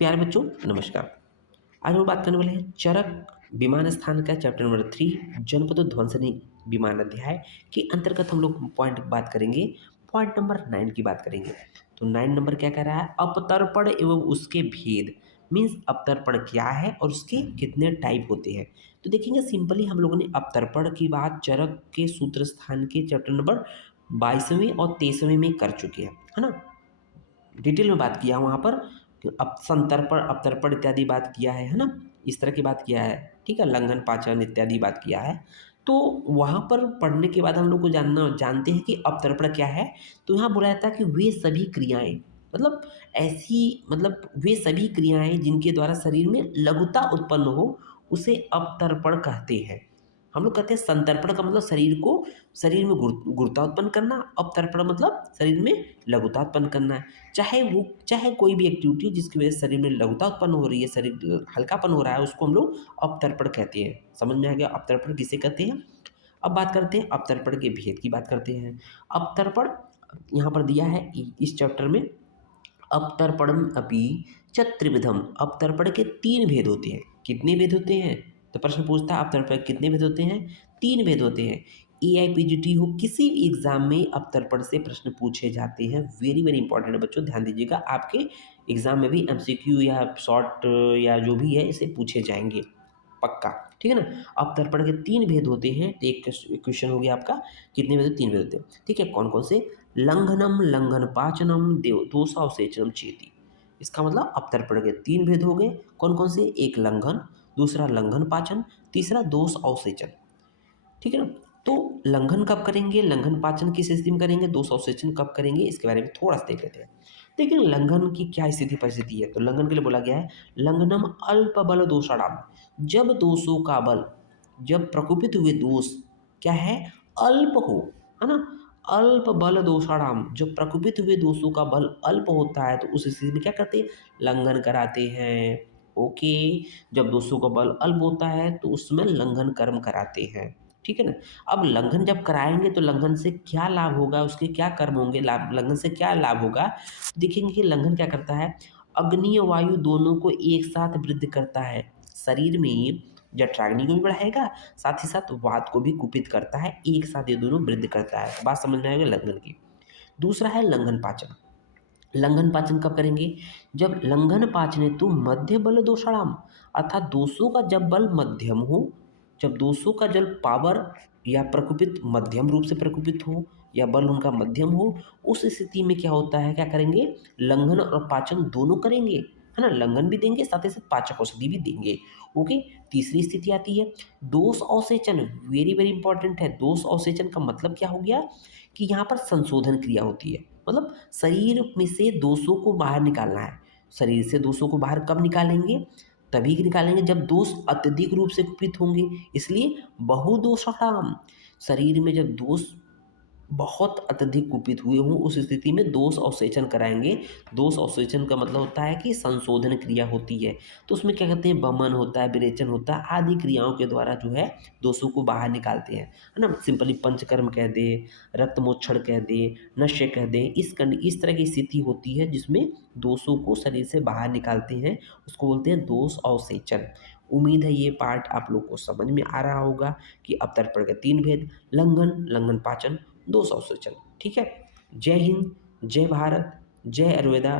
प्यारे बच्चों नमस्कार। आज हम बात करने वाले हैं चरक विमान स्थान का चैप्टर नंबर 3 जनपदोध्वंसनी विमान अध्याय के अंतर्गत हम लोग पॉइंट बात करेंगे। पॉइंट नंबर 9 की बात करेंगे। तो 9 नंबर क्या कह रहा है? अपतर्पण एवं उसके भेद। मीन्स अपतर्पण क्या है और उसके कितने टाइप होते हैं। तो देखेंगे सिंपली हम लोगों ने अपतर्पण की बात चरक के सूत्र स्थान के चैप्टर नंबर 22वें और 23वें में कर चुके हैं, है ना। डिटेल में बात किया वहाँ पर अप संतर्पण अपतर्पण इत्यादि बात किया है ना। इस तरह की बात किया है, ठीक है। लंघन पाचन इत्यादि बात किया है। तो वहाँ पर पढ़ने के बाद हम लोग को जानते हैं कि अपतर्पण क्या है। तो यहाँ बोला जाता है कि वे सभी क्रियाएं मतलब ऐसी मतलब वे सभी क्रियाएं जिनके द्वारा शरीर में लघुता उत्पन्न हो उसे अपतर्पण कहते हैं। हम लोग कहते हैं संतर्पण का मतलब शरीर में गुरुता उत्पन्न करना। अपतर्पण मतलब शरीर में लघुता उत्पन्न करना है। चाहे कोई भी एक्टिविटी जिसकी वजह से शरीर में लघुता उत्पन्न हो रही है, शरीर हल्कापन हो रहा है, उसको हम लोग अपतर्पण कहते हैं। समझ में आ गया अपतर्पण किसे कहते हैं। अब बात करते हैं अपतर्पण के भेद की बात करते हैं। अपतर्पण यहाँ पर दिया है इस चैप्टर में। अपतर्पणम अपि च त्रिविधम। अपतर्पण के 3 भेद होते हैं। कितने भेद होते हैं? तो प्रश्न पूछता है अपतर्पण के कितने भेद होते हैं? 3 भेद होते हैं। एआईपीजीटी हो किसी भी एग्जाम में अपतर्पण से प्रश्न पूछे जाते हैं। वेरी वेरी इंपॉर्टेंट है बच्चों, ध्यान दीजिएगा। आपके एग्जाम में भी एमसीक्यू या शॉर्ट या जो भी है इसे पूछे जाएंगे पक्का, ठीक है ना। अपतर्पण के 3 भेद होते हैं। तो एक क्वेश्चन हो गया आपका, कितने भेद? 3 भेद होते हैं, ठीक है। कौन कौन से? लंघनम लंघन पाचनम देव दोषावसेचनम चेति। इसका मतलब अपतर्पण के 3 भेद हो गए। कौन कौन से? एक लंघन, दूसरा लंघन पाचन, तीसरा दोष अवसेचन, ठीक है ना। तो लंघन कब करेंगे, लंघन पाचन किस स्थिति में करेंगे, दोष अवसेचन कब करेंगे, इसके बारे में थोड़ा सा देख लेते हैं। देखिए लंघन की क्या स्थिति परिस्थिति है। तो लंघन के लिए बोला गया है लंघनम अल्प बल दोषाणाम। जब दोषों का बल, जब प्रकोपित हुए दोष क्या है, अल्प हो, है ना। अल्प बल दोषाणाम, जब प्रकोपित हुए दोषों का बल अल्प होता है तो उस स्थिति में क्या करते हैं, लंघन कराते हैं। ओके, जब दोषों का बल अल्प होता है तो उसमें लंघन कर्म कराते हैं, ठीक है ना। अब लंघन जब कराएंगे तो लंघन से क्या लाभ होगा, उसके क्या कर्म होंगे, लाभ लंघन से क्या लाभ होगा। देखेंगे कि लंघन क्या करता है, अग्नि और वायु दोनों को एक साथ वृद्धि करता है। शरीर में जठराग्नि को भी बढ़ाएगा, साथ ही साथ वात को भी कुपित करता है। एक साथ ये दोनों वृद्धि करता है। बात समझ में आएगा लंघन की। दूसरा है लंघन पाचन। लंघन पाचन कब करेंगे, जब लंघन पाचने तो मध्य बल दोषाणाम, अर्थात दोषों का जब बल मध्यम हो, जब दोषों का जल पावर या प्रकोपित मध्यम रूप से प्रकोपित हो या बल उनका मध्यम हो, उस स्थिति में क्या होता है, क्या करेंगे, लंघन और पाचन दोनों करेंगे, है ना। लंघन भी देंगे, साथ ही साथ पाचक औषधि भी देंगे। ओके। तीसरी स्थिति आती है दोष अवसेचन। वेरी वेरी इंपॉर्टेंट है। दोष अवसेचन का मतलब क्या हो गया कि यहाँ पर संशोधन क्रिया होती है। मतलब शरीर में से दोषों को बाहर निकालना है। शरीर से दोषों को बाहर कब निकालेंगे, तभी निकालेंगे जब दोष अत्यधिक रूप से कुपित होंगे। इसलिए बहुदोषाणाम, शरीर में जब दोष बहुत अत्यधिक कुपित हुए हों उस स्थिति में दोष अवसेचन कराएंगे। दोष अवसेचन का मतलब होता है कि संशोधन क्रिया होती है। तो उसमें क्या कहते हैं, बमन होता है, विरेचन होता है, आदि क्रियाओं के द्वारा जो है दोषों को बाहर निकालते हैं, है ना। सिंपली पंचकर्म कह दे, रक्तमोक्षण कह दे, नश्य कह दे, इस तरह की स्थिति होती है जिसमें दोषों को शरीर से बाहर निकालते हैं। उसको बोलते हैं दोष अवसेचन। उम्मीद है ये पार्ट आप लोग को समझ में आ रहा होगा कि अपतर्पण के 3 भेद, लंघन, लंघन पाचन, 200 से चल, ठीक है। जय हिंद, जय भारत, जय आयुर्वेदा,